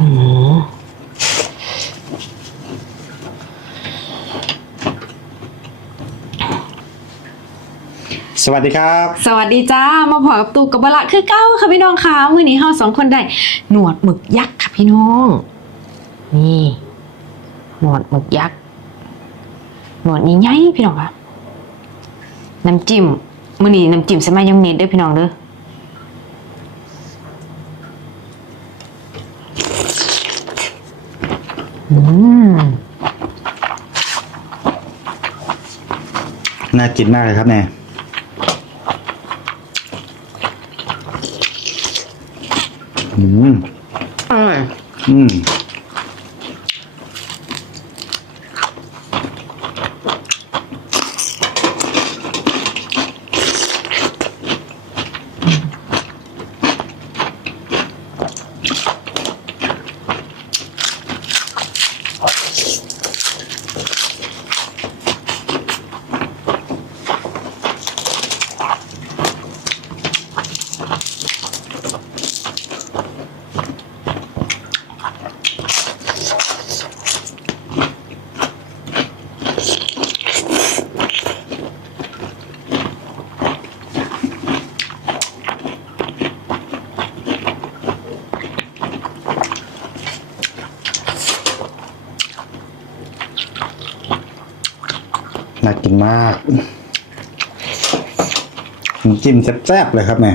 อืมสวัสดีครับ สวัสดีจ้า มาพอกับตูกับบละคือเก้าค่ะพี่น้องค่ะมื่อนี้เฮาสองคนได้ หนวดหมึกยักษ์ค่ะพี่น้อง นี่ หนวดหมึกยักษ์ หนวดนี้ใหญ่พี่น้องค่ะ น้ำจิ้มมื่อนี้น้ำจิ้มใส่มายองเนสเด้วยพี่น้องเด้อ น่ากินมากเลยครับแน่อืมอร่อยอืม มากน้ำจิ้มแซ่บๆเลยครับแม่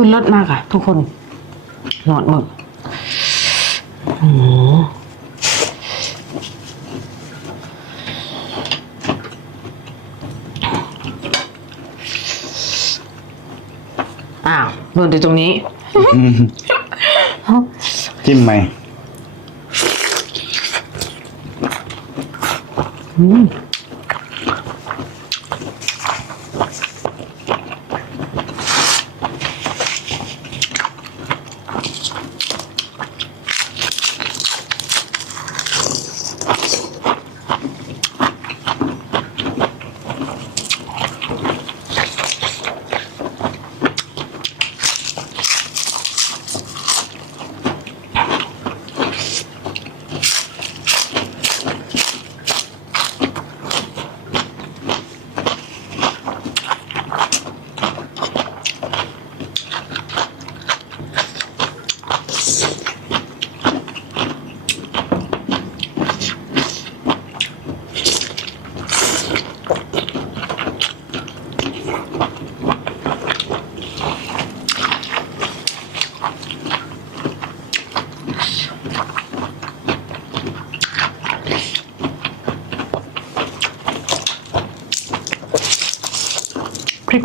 คือรสมากอะทุกคน หนวดหมึกอืมอ้าวหล่นอยู่ตรงนี้ จิ้มไหมพริ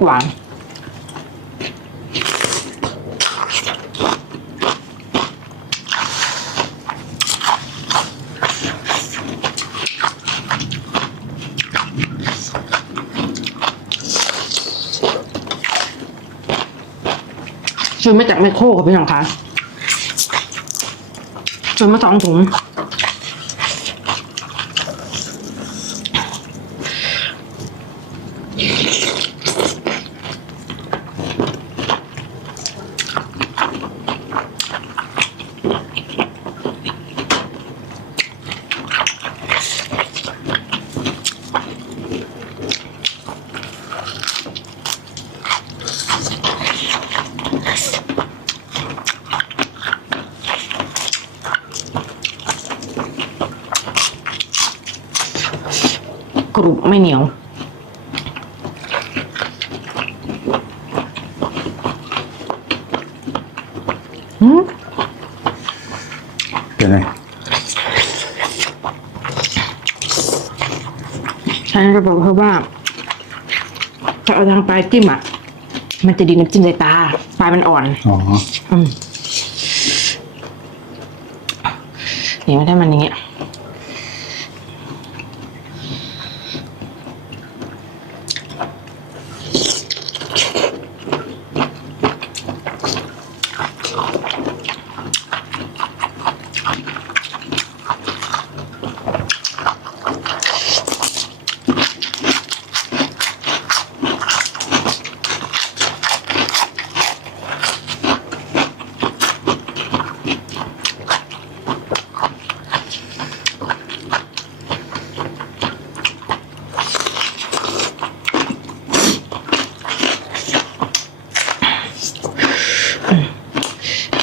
หวาน ซื้อมาจากแมคโครค่ะพี่น้องคะซื้อมาสองถุง กรุบไม่เหนียว อืมเป็นไงใช่จะบอกเพราะว่า ถ้าเอาทางปลายจิ้มอะ มันจะดีน้ำจิ้มในตา ปลายมันอ่อน อ๋ออืมนี่ไม่ได้มันอย่างเงี้ย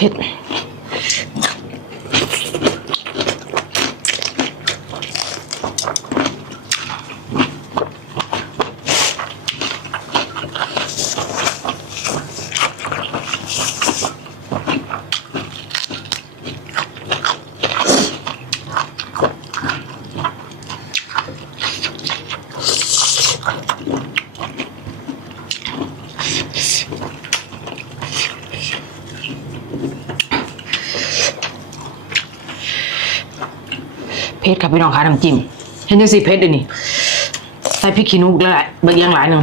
bakit? เพชรครับพี่น้องคะน้ำจิ้มเห็นจังสีเผ็ดเลยนี่ใส่พริกขี้หนูแล้วแหละเบิกอย่างหลายหนึ่ง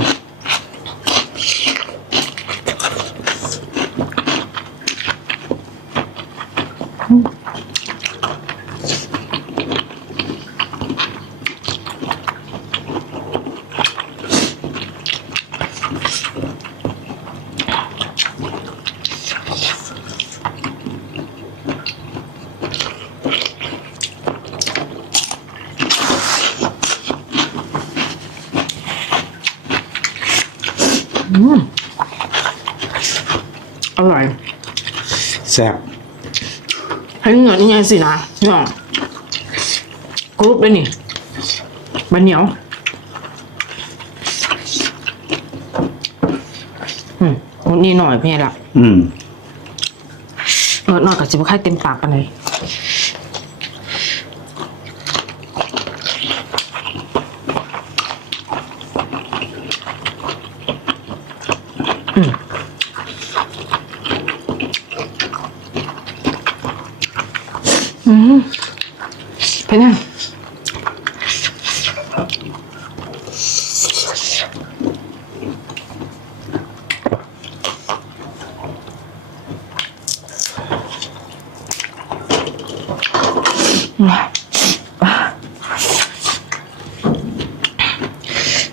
อร่อย แซ่บให้เหงื่อนี่ไงสินะพี่น้องกรุบเลยนี่บันเหนียวอืมนี่หน่อยพี่ละอืม เออหน่อยกับจิบไข่เต็มปากไปเลย มเป็นยัง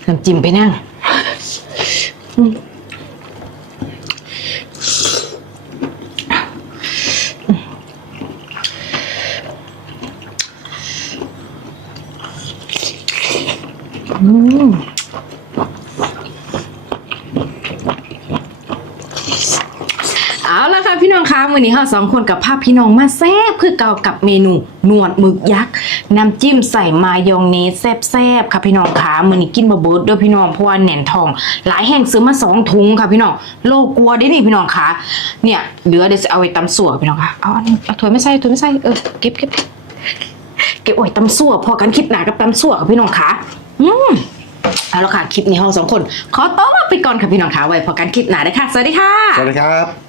น้ำจิ้มไปนั่ง เอาละค่ะพี่น้องคะวันนี้เราสองคนกับภาพพี่น้องมาแซ่บคือเก่ากับเมนูหนวดหมึกยักษ์น้ำจิ้มใส่มายองเนสแซ่บๆค่ะพี่น้องคะมื้อนี้กินบะเบิดเด้วยพี่น้องเพราะว่าแหน่นทอง หลายแห่งซื้อมาสองถุงค่ะพี่น้องโลกลัวได้นี่พี่น้องคะเนี่ยเหลือเดี๋ยวจะเอาไว้ตำสั่วพี่น้องคะเอาอันนี้เอาถ้วยไม่ใส่ถ้วยไม่ใส่เออเก็บเก็บเก็บไว้ตำสั่วพอกันคลิปหนากับตำสั่วค่ะพี่น้องคะ อืมเอาละค่ะ คลิปนี้เราสองคน ขอต้อนรับไปก่อนค่ะพี่น้องคะไว้พอกันคลิปหน้าได้ค่ะสวัสดีค่ะ สวัสดีครับ